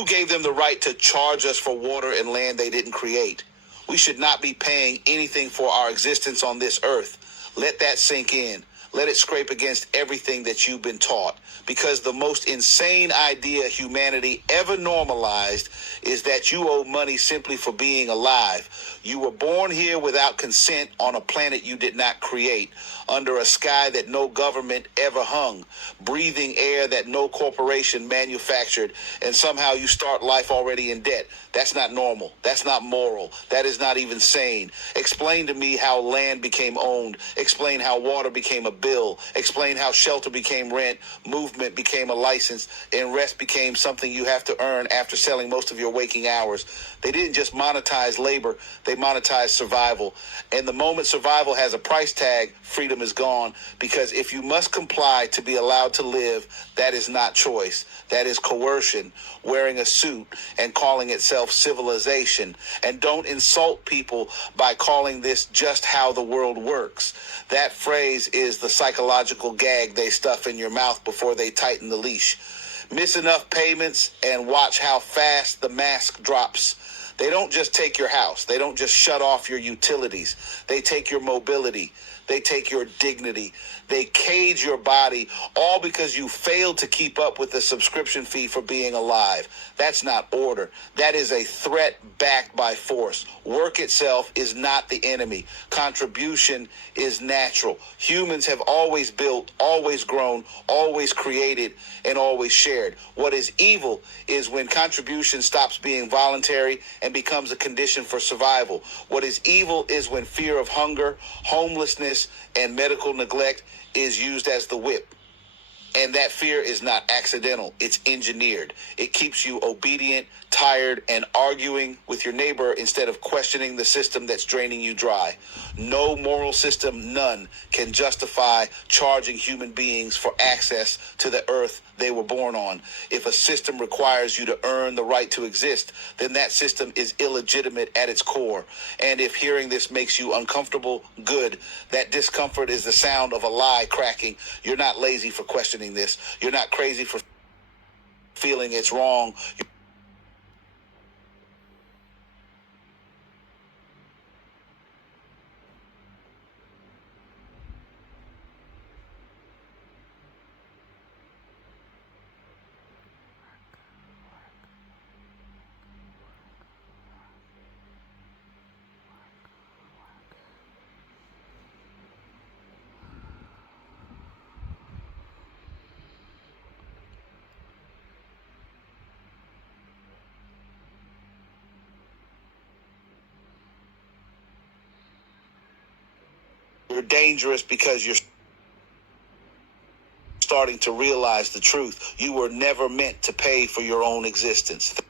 Who gave them the right to charge us for water and land they didn't create? We should not be paying anything for our existence on this earth. Let that sink in. Let it scrape against everything that you've been taught. Because the most insane idea humanity ever normalized is that you owe money simply for being alive. You were born here without consent on a planet you did not create, under a sky that no government ever hung, breathing air that no corporation manufactured, and somehow you start life already in debt. That's not normal. That's not moral. That is not even sane. Explain to me how land became owned. Explain how water became a bill. Explain how shelter became rent, movement became a license, and rest became something you have to earn after selling most of your waking hours. They didn't just monetize labor, they monetized survival. And the moment survival has a price tag, freedom is gone. Because if you must comply to be allowed to live, that is not choice. That is coercion, wearing a suit and calling itself civilization. And don't insult people by calling this just how the world works. That phrase is the psychological gag they stuff in your mouth before they tighten the leash. Miss enough payments and watch how fast the mask drops. They don't just take your house. They don't just shut off your utilities. They take your mobility. They take your dignity. They cage your body, all because you failed to keep up with the subscription fee for being alive. That's not order. That is a threat backed by force. Work itself is not the enemy. Contribution is natural. Humans have always built, always grown, always created, and always shared. What is evil is when contribution stops being voluntary and becomes a condition for survival. What is evil is when fear of hunger, homelessness, and medical neglect is used as the whip. And that fear is not accidental. It's engineered. It keeps you obedient, tired, and arguing with your neighbor instead of questioning the system that's draining you dry. No moral system, none, can justify charging human beings for access to the earth they were born on. If a system requires you to earn the right to exist, then that system is illegitimate at its core. And if hearing this makes you uncomfortable, good. That discomfort is the sound of a lie cracking. You're not lazy for questioning this. You're not crazy for feeling it's wrong. You're dangerous because you're starting to realize the truth. You were never meant to pay for your own existence.